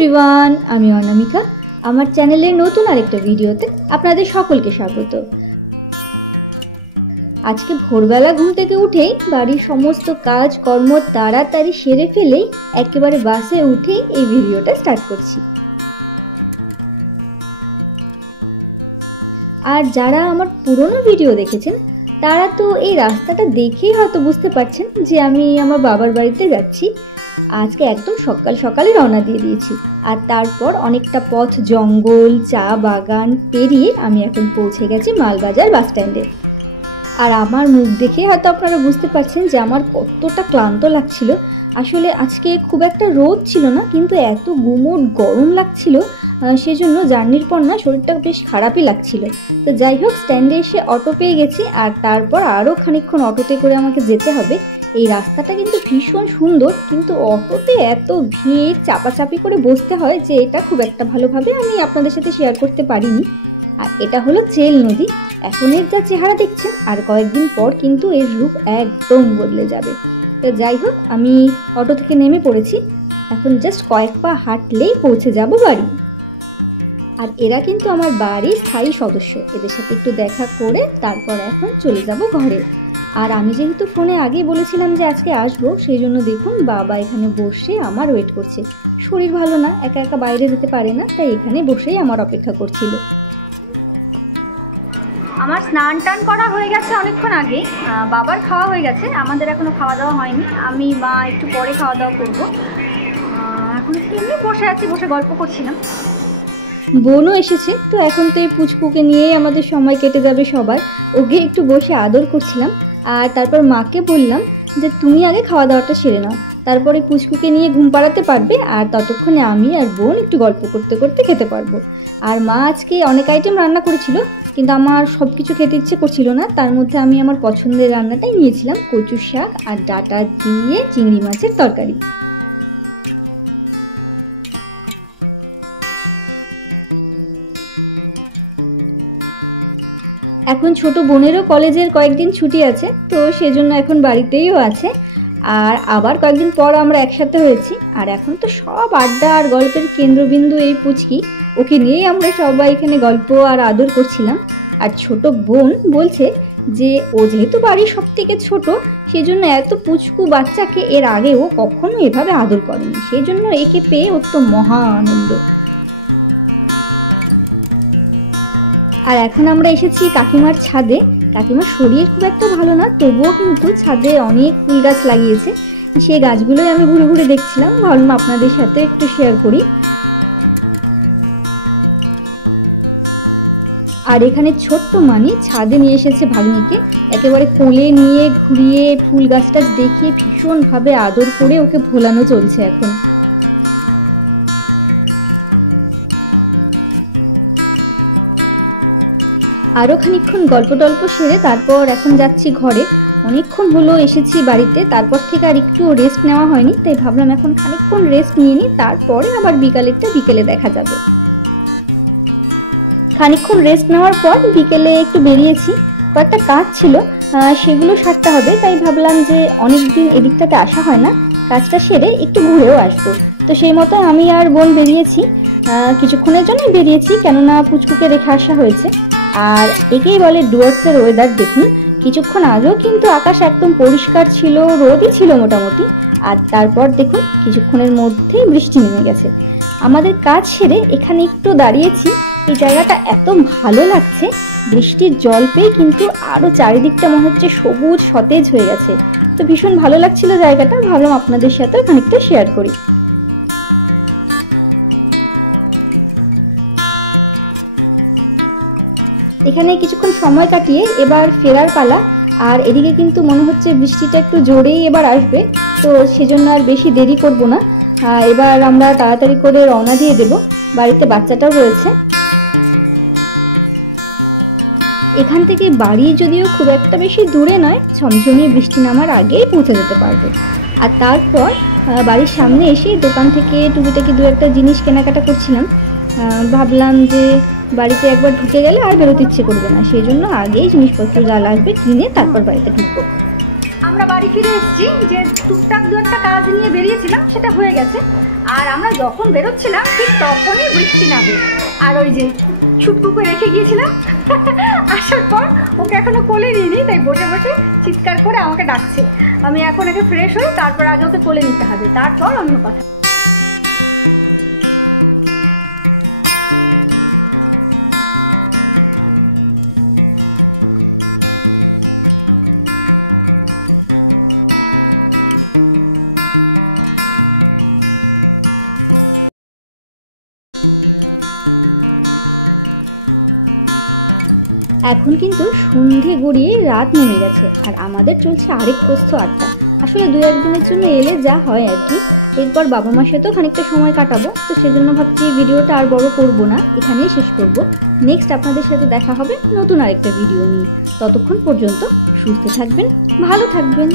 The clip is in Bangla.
এভরিওয়ান, আমি অনামিকা। আমার চ্যানেলের নতুন আরেকটা ভিডিওতে আপনাদের সকলকে স্বাগত। আজকে ভোরবেলা ঘুম থেকে উঠেই বাড়ির সমস্ত কাজ কর্ম তাড়াতাড়ি সেরে ফেলেই একেবারে বাসে উঠেই এই ভিডিওটা স্টার্ট করছি। আর যারা আমার পুরনো ভিডিও দেখেছেন তারা তো এই রাস্তাটা দেখেই হয়তো বুঝতে পারছেন যে আমি আমার বাবার বাড়িতে যাচ্ছি। আজকে একদম সকাল সকালে রওনা দিয়ে দিয়েছি, আর তারপর অনেকটা পথ জঙ্গল চা বাগান পেরিয়ে আমি এখন পৌঁছে গেছি মালবাজার বাস স্ট্যান্ডে। আর আমার মুখ দেখে হয়তো আপনারা বুঝতে পারছেন যে আমার কতটা ক্লান্ত লাগছিল। আসলে আজকে খুব একটা রোদ ছিল না, কিন্তু এত গুমোট গরম লাগছিল, সেজন্য জার্নির পর না শরীরটা বেশ খারাপই লাগছিল। তো যাই হোক, স্ট্যান্ডে এসে অটো পেয়ে গেছি, আর তারপর আরও খানিকক্ষণ অটোতে করে আমাকে যেতে হবে। এই রাস্তাটা কিন্তু ভীষণ সুন্দর, কিন্তু অটোতে এত ভিড়, চাপাচাপি করে বসতে হয় যে এটা খুব একটা ভালোভাবে আমি আপনাদের সাথে শেয়ার করতে পারিনি। আর এটা হলো চেল নদী। এখন এর যা চেহারা দেখছেন, আর কয়েকদিন পর কিন্তু এর রূপ একদম বদলে যাবে। তো যাই হোক, আমি অটো থেকে নেমে পড়েছি। এখন জাস্ট কয়েক পা হাঁটলেই পৌঁছে যাব বাড়ি। আর এরা কিন্তু আমার বাড়ির স্থায়ী সদস্য, এদের সাথে একটু দেখা করে তারপর এখন চলে যাব ঘরে। আর আমি যেহেতু ফোনে আগেই বলেছিলাম যে আজকে আসবো, সেই জন্য দেখুন বাবা এখানে বসে আমার ওয়েট করছে। শরীর ভালো না, একা একা বাইরে যেতে পারে না, তাই এখানে বসেই আমার অপেক্ষা করছিল। আমার স্নান টান করা হয়ে গেছে অনেকক্ষণ আগে, বাবার খাওয়া হয়ে গেছে, আমাদের এখনো খাওয়া দাওয়া হয়নি। আমি মা একটু পরে খাওয়া দাওয়া করবো। এখন এমনি বসে আছি, বসে গল্প করছিলাম। বোনও এসেছে, তো এখন তো এই পুচকুকে নিয়েই আমাদের সময় কেটে যাবে সবার। ওকে একটু বসে আদর করছিলাম, আর তারপর মাকে বললাম যে তুমি আগে খাওয়া দাওয়াটা সেরে নাও, তারপরে পুচকুকে নিয়ে ঘুম পাড়াতে পারবে, আর ততক্ষণে আমি আর বোন একটু গল্প করতে করতে খেতে পারবো। আর মা আজকে অনেক আইটেম রান্না করেছিল, কিন্তু আমার সব কিছু খেতে ইচ্ছে করছিল না। তার মধ্যে আমি আমার পছন্দের রান্নাটাই নিয়েছিলাম, কচু শাক আর ডাঁটা দিয়ে চিংড়ি মাছের তরকারি। এখন ছোট বোনেরও কলেজের কয়েকদিন ছুটি আছে, তো সেজন্য এখন বাড়িতেইও আছে। আর আবার কয়েকদিন পর আমরা একসাথে হয়েছি, আর এখন তো সব আড্ডা আর গল্পের কেন্দ্রবিন্দু এই পুচকি। ওকে নিয়েই আমরা সবাই এখানে গল্প আর আদর করছিলাম। আর ছোট বোন বলছে যে ও যেহেতু বাড়ির সব থেকে ছোট, সেজন্য এত পুচকু বাচ্চাকে এর আগে ও কখনো এভাবে আদর করেনি, সেই জন্য একে পেয়ে ওর তো মহা আনন্দ। আর এখন আমরা এসেছি কাকিমার ছাদে। কাকিমার শরীর খুব একটা ভালো না, তবুও কিন্তু ছাদে অনেক ফুল গাছ লাগিয়েছে। সেই গাছগুলোই আমি ঘুরে ঘুরে দেখছিলাম, ভাবলাম আপনাদের সাথে একটু শেয়ার করি। আর এখানে ছোট্ট মানি ছাদে নিয়ে এসেছে ভাগ্নিকে, একেবারে কোলে নিয়ে ঘুরিয়ে ফুল গাছটা দেখিয়ে ভীষণভাবে আদর করে ওকে ভোলানো চলছে এখন। আরও খানিকক্ষণ গল্প টল্প সেরে তারপর এখন যাচ্ছি ঘরে। অনেকক্ষণ হলো এসেছি বাড়িতে, তারপর থেকে আর একটু রেস্ট নেওয়া হয়নি, তাই ভাবলাম এখন খানিকক্ষণ রেস্ট নিয়ে নিই, তারপরে আবার বিকেলে দেখা যাবে। খানিকক্ষণ রেস্ট নেওয়ার পর বিকেলে একটু বেরিয়েছি, কয়েকটা কাজ ছিল সেগুলো সারতে হবে, তাই ভাবলাম যে অনেকদিন এদিকটাতে আসা হয় না, কাজটা সেরে একটু ঘুরেও আসবো। তো সেই মতো আমি আর বোন বেরিয়েছি। কিছুক্ষণের জন্যই বেরিয়েছি, কেননা পুচকুকে রেখে আসা হয়েছে। আর একেই বলে ডুয়ার্সের ওয়েদার। দেখুন কিছুক্ষণ আগেও কিন্তু আকাশ একদম পরিষ্কার ছিল, রোদই ছিল মোটামুটি, আর তারপর দেখুন কিছুক্ষণের মধ্যেই বৃষ্টি নেমে গেছে। আমাদের কাজ সেরে এখানে একটু দাঁড়িয়েছি, এই জায়গাটা এত ভালো লাগছে, বৃষ্টির জল পেয়ে কিন্তু আরো চারিদিকটা মনে হচ্ছে সবুজ সতেজ হয়ে গেছে। তো ভীষণ ভালো লাগছিল জায়গাটা, ভাবলাম আপনাদের সাথে খানিকটা শেয়ার করি। এখানে কিছুক্ষণ সময় কাটিয়ে এবার ফেরার পালা। আর এদিকে কিন্তু মনে হচ্ছে বৃষ্টিটা একটু জোরেই এবার আসবে, তো সেজন্য আর বেশি দেরি করব না, এবার আমরা তাড়াতাড়ি করে রওনা দিয়ে দেব। বাড়িতে বাচ্চাটাও রয়েছে। এখান থেকে বাড়ি যদিও খুব একটা বেশি দূরে নয়, ঝমঝমিয়ে বৃষ্টি নামার আগেই পৌঁছে যেতে পারবে। আর তারপর বাড়ির সামনে এসে দোকান থেকে টুকিটাকি দু একটা জিনিস কেনাকাটা করছিলাম। ভাবলাম যে বাড়িতে একবার ঢুকে গেলে আর বেরোতে ইচ্ছে করবে না, সেই জন্য আগেই জিনিসপত্র যা লাগবে কিনে তারপর বাড়িতে ঢুকবো। আমরা বাড়ি ফিরে এসেছি, যে টুকটাক দু একটা কাজ নিয়ে বেরিয়েছিলাম সেটা হয়ে গেছে। আর আমরা যখন বেরোচ্ছিলাম ঠিক তখনই বৃষ্টি নামে। আর ওই যে ছুটকুকে রেখে গিয়েছিলাম, আসার পর ওকে এখনো কোলে নিইনি, তাই বসে বসে চিৎকার করে আমাকে ডাকছে। আমি এখন একে ফ্রেশ হই, তারপর আগে ওকে কোলে নিতে হবে, তারপর অন্য কথা। এখন কিন্তু সন্ধে গড়িয়ে রাত নেমে গেছে, আর আমাদের চলছে আরেক প্রস্থ আড্ডা। আসলে দু একদিনের জন্য এলে যা হয় আর কি, এরপর বাবা মার সাথেও খানিকটা সময় কাটাবো, তো সেজন্য ভাবছি ভিডিওটা আর বড় করব না, এখানেই শেষ করব। নেক্সট আপনাদের সাথে দেখা হবে নতুন আরেকটা ভিডিও নিয়ে। ততক্ষণ পর্যন্ত সুস্থ থাকবেন, ভালো থাকবেন।